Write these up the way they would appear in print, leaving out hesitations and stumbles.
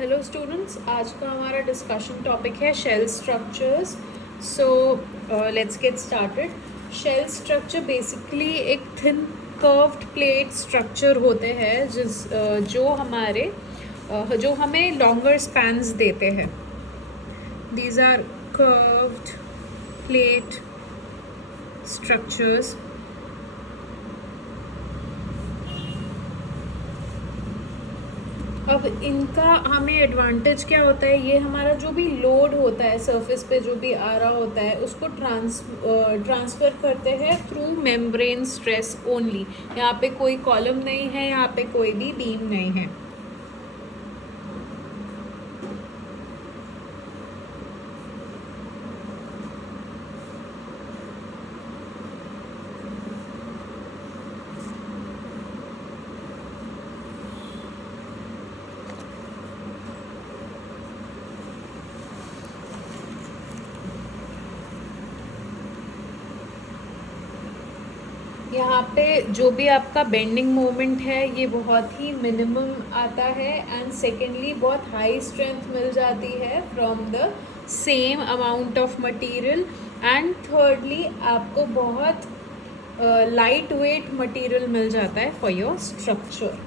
Hello students, आज का हमारा डिस्कशन टॉपिक है shell structures. So let's get started. Shell structure basically एक थिन कर्व्ड प्लेट स्ट्रक्चर होते हैं जो हमें लॉन्गर स्पैन्स देते हैं। These are curved plate structures. अब इनका हमें एडवांटेज क्या होता है, ये हमारा जो भी लोड होता है सरफेस पे जो भी आ रहा होता है उसको ट्रांसफ़र करते हैं थ्रू मेम्ब्रेन स्ट्रेस ओनली। यहाँ पे कोई कॉलम नहीं है, यहाँ पे कोई भी बीम नहीं है। यहाँ पे जो भी आपका बेंडिंग मोमेंट है ये बहुत ही मिनिमम आता है, एंड सेकेंडली बहुत हाई स्ट्रेंथ मिल जाती है from the same amount of material, and thirdly आपको बहुत लाइट वेट मटेरियल मिल जाता है फॉर योर स्ट्रक्चर।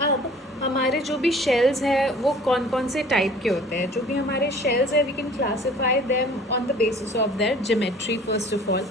अब हमारे जो भी शेल्स हैं वो कौन कौन से टाइप के होते हैं। जो भी हमारे शेल्स हैं we can classify them on the basis of their geometry first of all.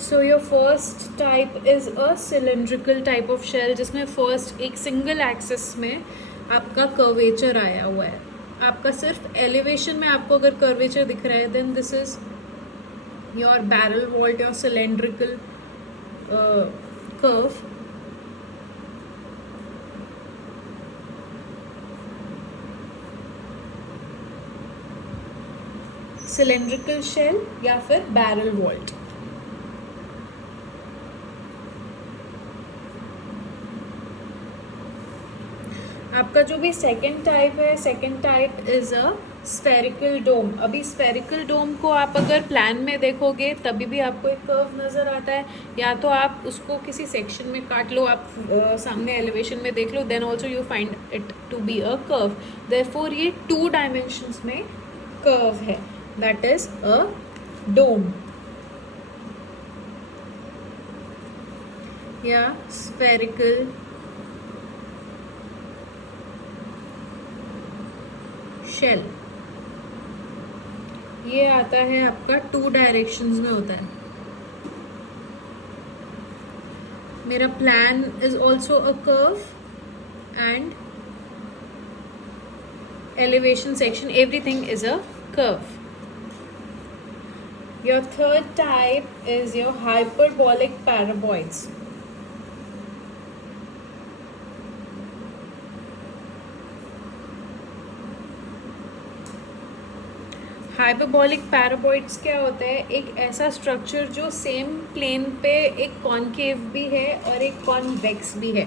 So your first type is a cylindrical type of shell, जिसमें फर्स्ट एक सिंगल एक्सिस में आपका कर्वेचर आया हुआ है। आपका सिर्फ एलिवेशन में आपको अगर कर्वेचर दिख रहा है then this is your barrel vault, your cylindrical curve. Cylindrical shell या फिर बैरल वॉल्ट। आपका जो भी सेकंड टाइप है, second type is a spherical dome. अभी स्फेरिकल डोम को आप अगर प्लान में देखोगे तभी भी आपको एक कर्व नज़र आता है, या तो आप उसको किसी सेक्शन में काट लो, आप सामने एलिवेशन में देख लो, then also you find it to be a curve. Therefore ये 2 डायमेंशंस में कर्व है, दैट इज़ अ डोम या स्फेरिकल शेल। ये आता है आपका 2 डायरेक्शंस में होता है। मेरा plan is also a curve and elevation section, everything is a curve. Your third type is your hyperbolic paraboloids. Hyperbolic paraboloids क्या होता है, एक ऐसा स्ट्रक्चर जो सेम प्लेन पे एक कॉनकेव भी है और एक कॉन्वेक्स भी है।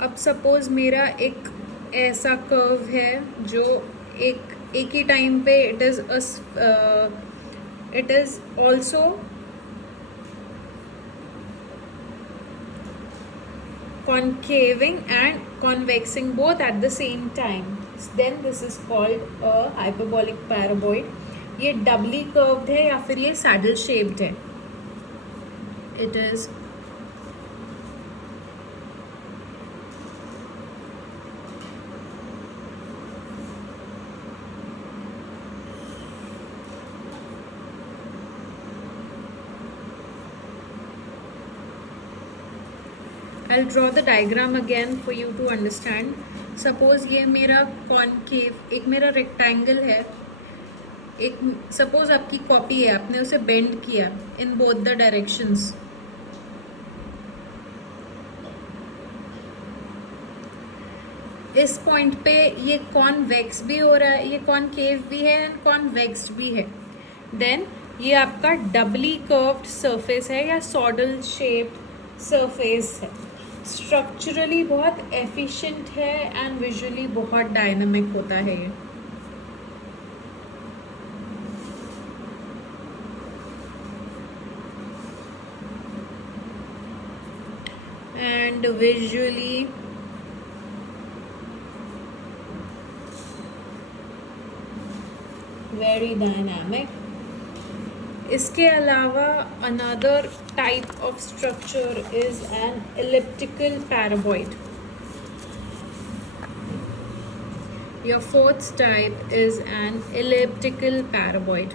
अब सपोज मेरा एक ऐसा कर्व है जो एक ही टाइम पे it is also concaving and convexing both at the same time, then this is called a hyperbolic paraboid। ये doubly curved है या फिर ये saddle shaped है। it is I'll draw the diagram again for you to understand. Suppose ये मेरा concave, एक मेरा रेक्टेंगल है, एक सपोज आपकी कॉपी है, आपने उसे बेंड किया इन बोथ द डायरेक्शंस, इस पॉइंट पे ये कॉन्वेक्स भी हो रहा है, ये कॉनकेव भी है एंड कॉन्वेक्स्ड भी है, देन ये आपका डबली कर्व्ड सरफेस है या सॉडल शेप्ड सरफेस है। स्ट्रक्चरली बहुत एफिशिएंट है एंड विजुअली बहुत डायनामिक होता है ये। And visually very dynamic. इसके अलावा another type of structure is an elliptical paraboloid. Your fourth type is an elliptical paraboid.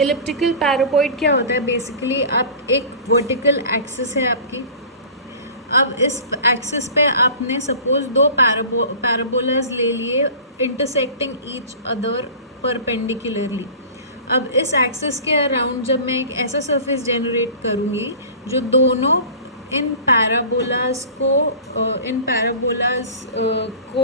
Elliptical paraboloid क्या होता है? बेसिकली आप एक वर्टिकल एक्सिस है आपकी, अब इस एक्सिस पे आपने सपोज दो पैराबोलाज ले लिए इंटरसेक्टिंग ईच अदर परपेंडिकुलरली। अब इस एक्सिस के अराउंड जब मैं एक ऐसा सरफेस जनरेट करूँगी जो दोनों इन पैराबोलाज को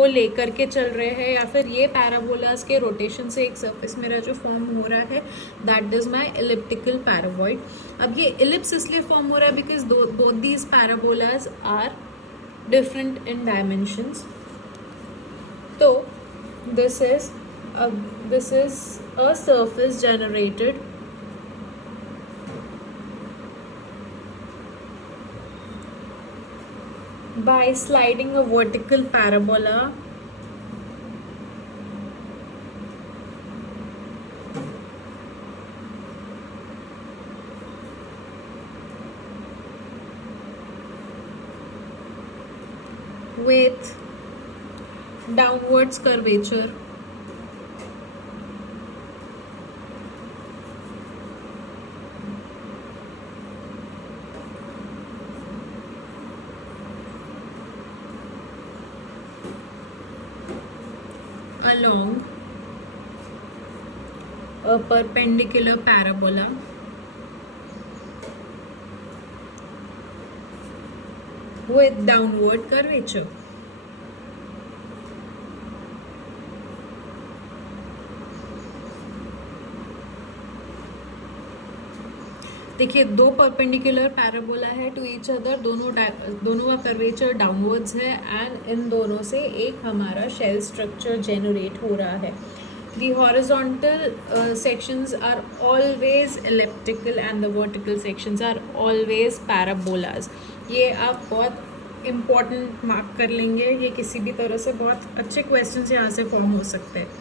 लेकर के चल रहे हैं, या फिर ये पैराबोलाज के रोटेशन से एक सरफेस मेरा जो फॉर्म हो रहा है, that is my elliptical paraboloid. अब ये एलिप्स इसलिए फॉर्म हो रहा है because both these parabolas are different in dimensions. तो this is a surface generated by sliding a vertical parabola with downwards curvature along a perpendicular parabola with downward curvature. देखिए दो perpendicular parabola है to each other, दोनों का curvature downwards है and in दोनों से एक हमारा शेल स्ट्रक्चर जनरेट हो रहा है। The horizontal sections are always elliptical and the vertical sections are always parabolas. ये आप बहुत इम्पॉर्टेंट मार्क कर लेंगे, ये किसी भी तरह से बहुत अच्छे क्वेश्चन यहाँ से फॉर्म हो सकते हैं।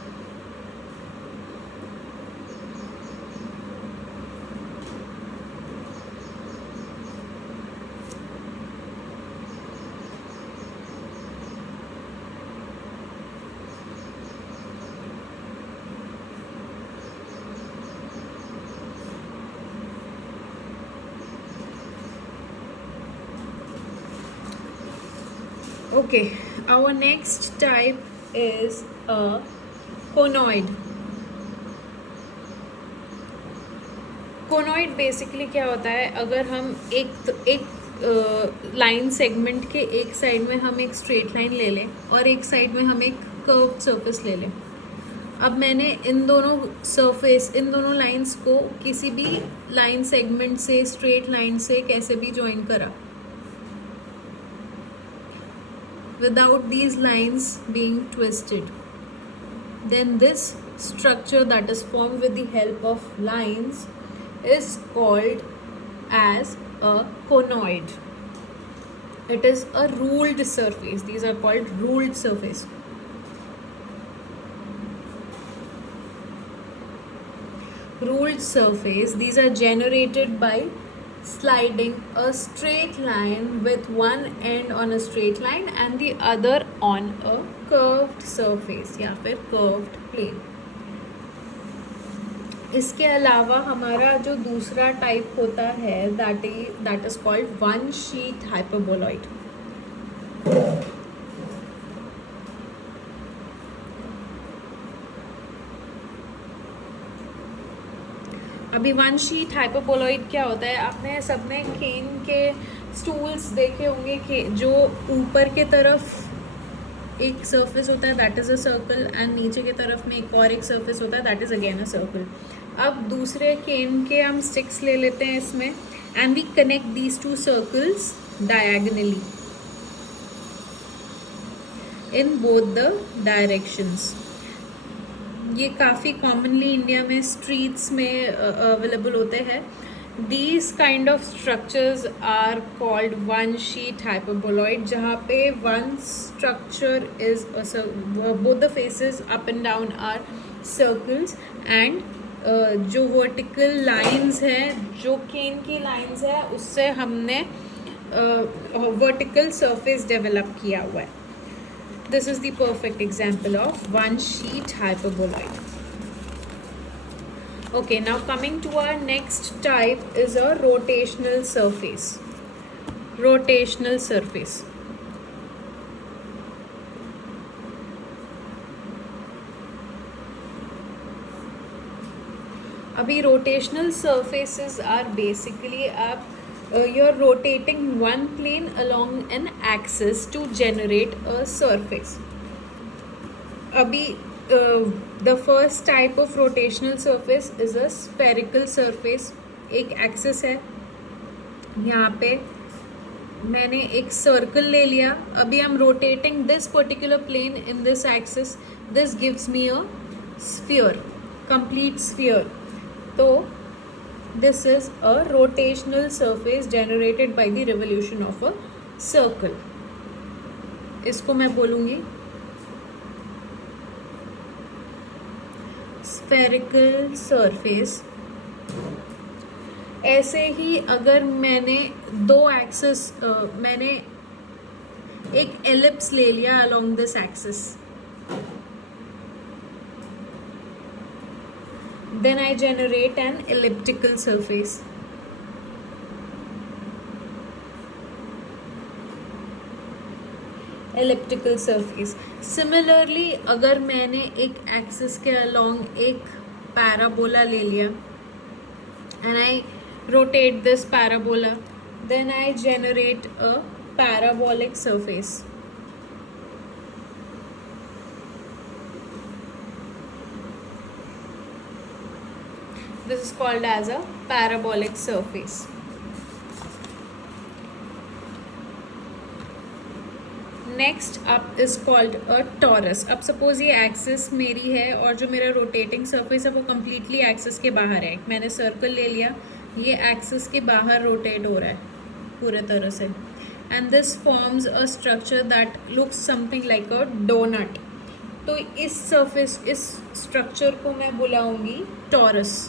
Okay, our next type is a conoid. Conoid basically क्या होता है? अगर हम एक लाइन सेगमेंट के एक साइड में हम एक स्ट्रेट लाइन ले लें और एक साइड में हम एक कर्व्ड सरफेस ले लें, अब मैंने इन दोनों लाइंस को किसी भी लाइन सेगमेंट से, स्ट्रेट लाइन से कैसे भी ज्वाइन करा, without these lines being twisted, then this structure that is formed with the help of lines is called as a conoid. It is a ruled surface. These are called ruled surface. Ruled surface, these are generated by sliding a straight line with one end on a straight line and the other on a curved surface या फिर curved plane. इसके अलावा हमारा जो दूसरा type होता है that is called one sheet hyperboloid. अभी वन शीट हाइपरबोलॉइड क्या होता है, आपने सबने केन के स्टूल्स देखे होंगे कि जो ऊपर के तरफ एक सरफेस होता है that is a circle and नीचे की तरफ में एक और एक सरफेस होता है that is again a circle. अब दूसरे केन के हम स्टिक्स ले लेते हैं इसमें and we connect these two circles diagonally in both the directions. ये काफ़ी कॉमनली इंडिया में स्ट्रीट्स में अवेलेबल होते हैं। These kind of structures are called one sheet hyperboloid, जहाँ पे one structure is both the faces up and down are circles and जो vertical lines हैं, जो केन की लाइंस है, उससे हमने वर्टिकल सरफेस डेवलप किया हुआ है। This is the perfect example of one sheet hyperboloid. Okay, now coming to our next type is a rotational surface. Rotational surface. अभी rotational surfaces are basically you're rotating one plane along an axis to generate a surface. Abhi the first type of rotational surface is a spherical surface. एक axis है, यहाँ पे मैंने एक circle ले लिया, अभी I'm rotating this particular plane in this axis. This gives me a sphere, complete sphere. तो this is a rotational surface generated by the revolution of a circle. इसको मैं बोलूँगी spherical surface. ऐसे ही अगर मैंने दो एक्सिस मैंने एक एलिप्स ले लिया along this axis, then I generate an elliptical surface. Elliptical surface. Similarly, अगर मैंने एक एक्सिस के along एक पैराबोला ले लिया and I rotate this parabola, then I generate a parabolic surface. This is called as a parabolic surface. Next up is called a torus. अब suppose ये axis मेरी है और जो मेरा rotating surface है वो completely axis के बाहर है। मैंने circle ले लिया, ये axis के बाहर rotate हो रहा है पूरे तरह से, and this forms a structure that looks something like a donut. तो इस surface, इस structure को मैं बुलाऊंगी torus.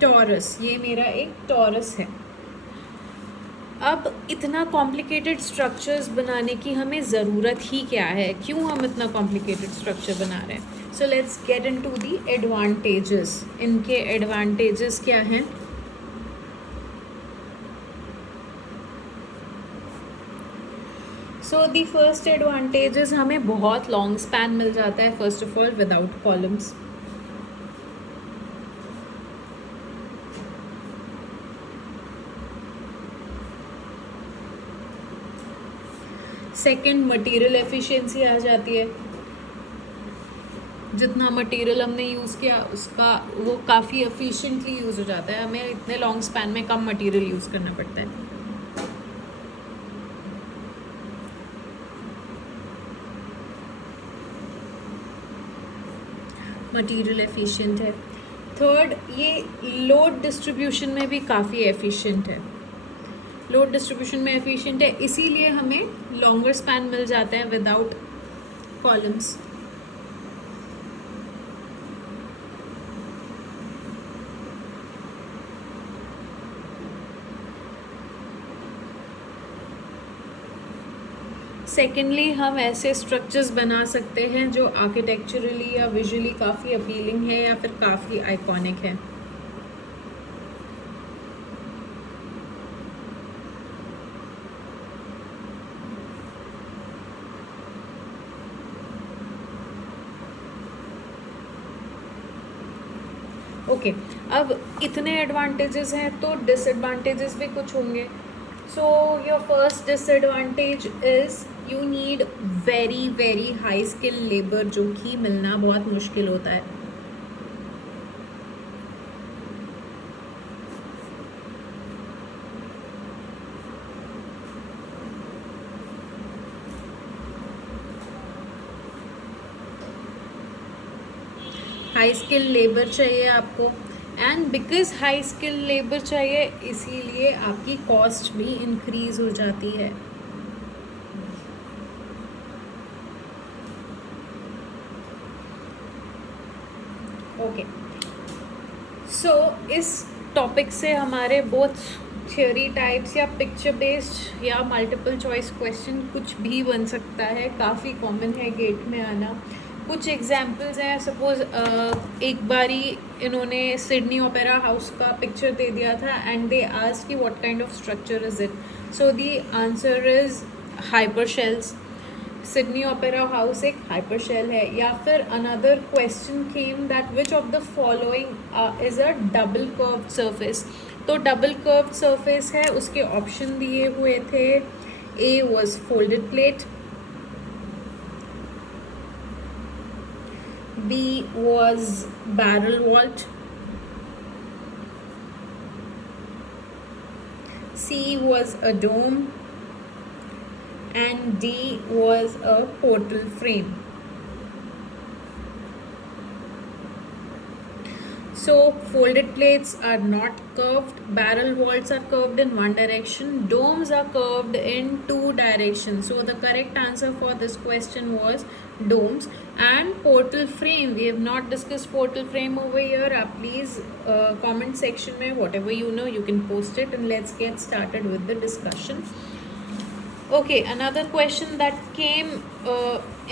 टॉरस, ये मेरा एक टॉरस है। अब इतना कॉम्प्लिकेटेड स्ट्रक्चर्स बनाने की हमें ज़रूरत ही क्या है, क्यों हम इतना कॉम्प्लिकेटेड स्ट्रक्चर बना रहे हैं? सो let's get into the advantages. इनके एडवांटेजेस क्या हैं? सो द फर्स्ट एडवांटेजेस, हमें बहुत लॉन्ग स्पैन मिल जाता है first of all without columns. Second, material efficiency आ जाती है। जितना मटेरियल हमने यूज़ किया उसका वो काफ़ी एफिशिएंटली यूज़ हो जाता है, हमें इतने लॉन्ग स्पैन में कम मटेरियल यूज़ करना पड़ता है। मटेरियल एफिशिएंट है। थर्ड, ये लोड डिस्ट्रीब्यूशन में भी काफ़ी एफिशिएंट है। लोड डिस्ट्रीब्यूशन में एफिशिएंट है, इसीलिए हमें लॉन्गर स्पैन मिल जाता है विदाउट कॉलम्स। सेकेंडली हम ऐसे स्ट्रक्चर्स बना सकते हैं जो आर्किटेक्चरली या विजुअली काफ़ी अपीलिंग है या फिर काफ़ी आइकॉनिक है। ओके अब इतने एडवांटेजेस हैं तो डिसएडवांटेजेस भी कुछ होंगे। सो your first disadvantage is you need very very high skill labour, जो कि मिलना बहुत मुश्किल होता है। हाई स्किल लेबर चाहिए आपको, and because high skill labour चाहिए इसीलिए आपकी कॉस्ट भी इंक्रीज हो जाती है। ओके सो इस टॉपिक से हमारे बोथ थ्योरी टाइप्स या पिक्चर बेस्ड या मल्टीपल चॉइस क्वेश्चन कुछ भी बन सकता है, काफ़ी कॉमन है गेट में आना। कुछ एग्जाम्पल्स हैं, सपोज एक बारी इन्होंने सिडनी ओपेरा हाउस का पिक्चर दे दिया था एंड दे आस्क्ड कि what kind of structure is it, so the answer is hyper shells. Sydney opera house एक हाइपर शेल है। या फिर another question came that which of the following is a double curved surface. तो double curved surface है, उसके option दिए हुए थे, ए was folded plate, B was barrel vault, C was a dome, and D was a portal frame. So folded plates are not curved, barrel vaults are curved in one direction, domes are curved in two directions. So the correct answer for this question was domes. And portal frame, we have not discussed portal frame over here. Please comment section mein whatever you know you can post it, and let's get started with the discussion. Okay, another question that came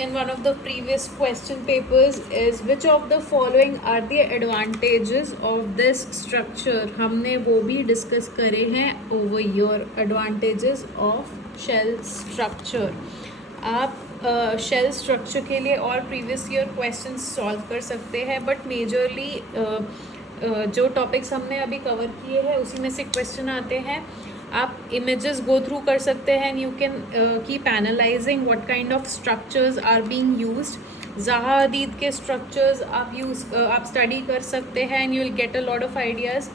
in one of the previous question papers is which of the following are the advantages of this structure. हमने वो भी discuss करे हैं over your advantages of shell structure. आप shell structure के लिए और previous year questions solve कर सकते हैं, but majorly जो topics हमने अभी cover किए हैं उसी में से question आते हैं। आप इमेजेस गो थ्रू कर सकते हैं, you can keep analysing what kind of structures are being used. Zaha Hadid के स्ट्रक्चर्स आप स्टडी कर सकते हैं and you will get a lot of ideas.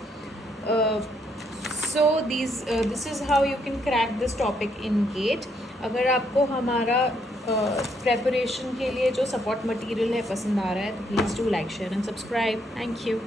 So this is how you can crack this topic in GATE. अगर आपको हमारा preparation के लिए जो सपोर्ट मटेरियल है पसंद आ रहा है तो please do like share and subscribe. Thank you.